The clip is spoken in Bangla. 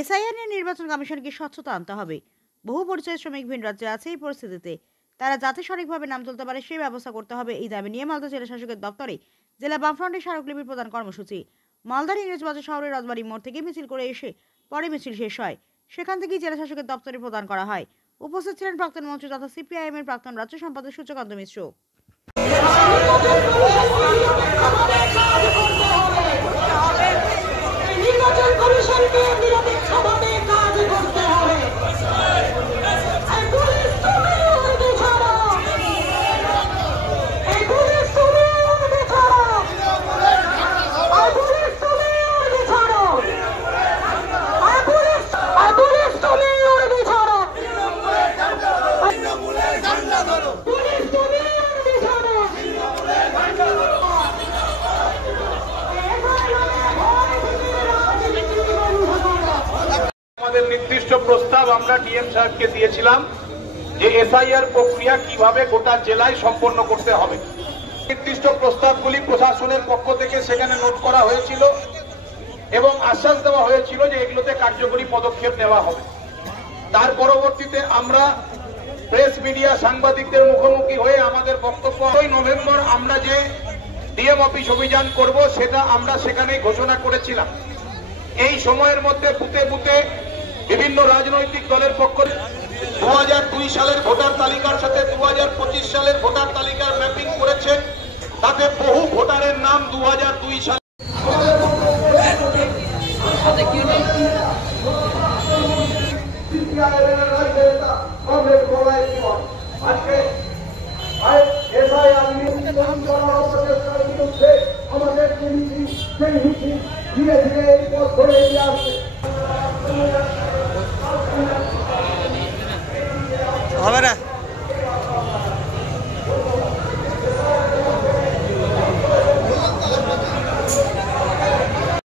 এসআইআর নিয়ে নির্বাচন কমিশনকে স্বচ্ছতা আনতে হবে। বহু পরিচয় শ্রমিক ভিন রাজ্যে আছে। এই পরিস্থিতিতে তারা যাতে সঠিকভাবে নাম তুলতে পারে সেই ব্যবস্থা করতে হবে। এই দাবি নিয়ে মালদা জেলা শাসকের দপ্তরে জেলা বামফ্রন্টের স্মারকলিপি প্রদান কর্মসূচি। মালদার ইংরেজবাজার শহরের রাজবাড়ি মোড় থেকে মিছিল করে এসে পরে মিছিল শেষ হয়। সেখান থেকেই জেলা শাসকের দপ্তরে প্রদান করা হয়। উপস্থিত ছিলেন প্রাক্তন মন্ত্রী তথা সিপিআইএম এর প্রাক্তন রাজ্য সম্পাদক সূর্যকান্ত মিশ্র। নির্দিষ্ট প্রস্তাব আমরা ডিএম সাহেবকে দিয়েছিলাম যে এসআইআর প্রক্রিয়া কিভাবে গোটা জেলায় সম্পন্ন করতে হবে। নির্দিষ্ট প্রস্তাবগুলি প্রশাসনের পক্ষ থেকে সেখানে নোট করা হয়েছিল এবং আশ্বাস দেওয়া হয়েছিল যে এগুলোতে কার্যকরী পদক্ষেপ নেওয়া হবে। তার পরবর্তীতে আমরা প্রেস মিডিয়া সাংবাদিকদের মুখোমুখি হয়ে আমাদের বক্তব্য 8 নভেম্বর আমরা যে ডিএম অফিস অভিযান করব সেটা আমরা সেখানে ঘোষণা করেছিলাম। এই সময়ের মধ্যে বুথে বুথে বিভিন্ন রাজনৈতিক দলের পক্ষ 2002 সালের ভোটার তালিকার সাথে 2025 সালের ভোটার তালিকার ম্যাপিং করেছে। তাতে বহু ভোটারের নাম 2002 সালে আমাদের ধীরে ধীরে এই পথ ধরে এগিয়ে আসছে।